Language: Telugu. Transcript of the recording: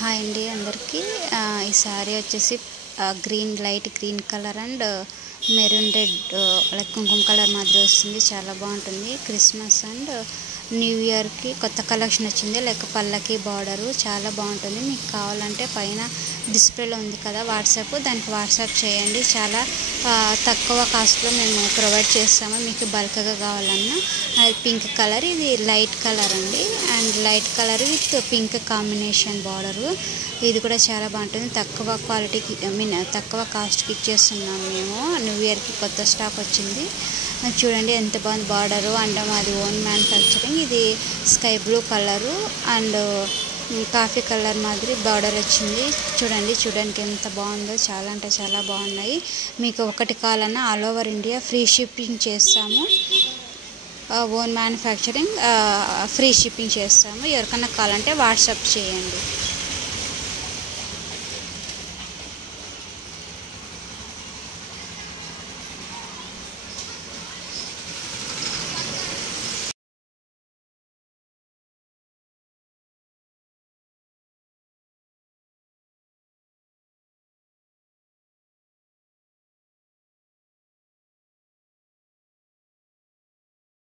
హాయ్ అండి అందరికీ ఈ సారీ వచ్చేసి green light green colour and maroon red like కుంకుమ కలర్ మాదిరి వస్తుంది. చాలా బాగుంటుంది. క్రిస్మస్ అండ్ న్యూ ఇయర్కి కొత్త కలెక్షన్ వచ్చింది. లైక్ పళ్ళకి బార్డరు చాలా బాగుంటుంది. మీకు కావాలంటే పైన డిస్ప్లేలో ఉంది కదా వాట్సాప్, దానికి వాట్సాప్ చేయండి. చాలా తక్కువ కాస్ట్లో మేము ప్రొవైడ్ చేస్తాము. మీకు బల్క్గా కావాలన్నా. అది పింక్ కలర్, ఇది లైట్ కలర్ అండి. And light colour with pink combination border. ఇది కూడా చాలా బాగుంటుంది. తక్కువ క్వాలిటీకి తక్కువ కాస్ట్కి ఇచ్చేస్తున్నాం మేము. న్యూ ఇయర్కి కొత్త స్టాక్ వచ్చింది. చూడండి ఎంత బాగుంది బార్డరు. అండ్ మాది ఓన్ మ్యానుఫ్యాక్చరింగ్. ఇది sky blue colour and coffee colour మాదిరి బార్డర్ వచ్చింది. చూడడానికి ఎంత బాగుందో. చాలా అంటే చాలా బాగున్నాయి. మీకు ఒకటి కావాలన్నా all over India free shipping చేస్తాము. ఓన్ మ్యానుఫ్యాక్చరింగ్ ఫ్రీ షిప్పింగ్ చేస్తాము. ఎవరికన్నా కావాలంటే వాట్సాప్ చేయండి.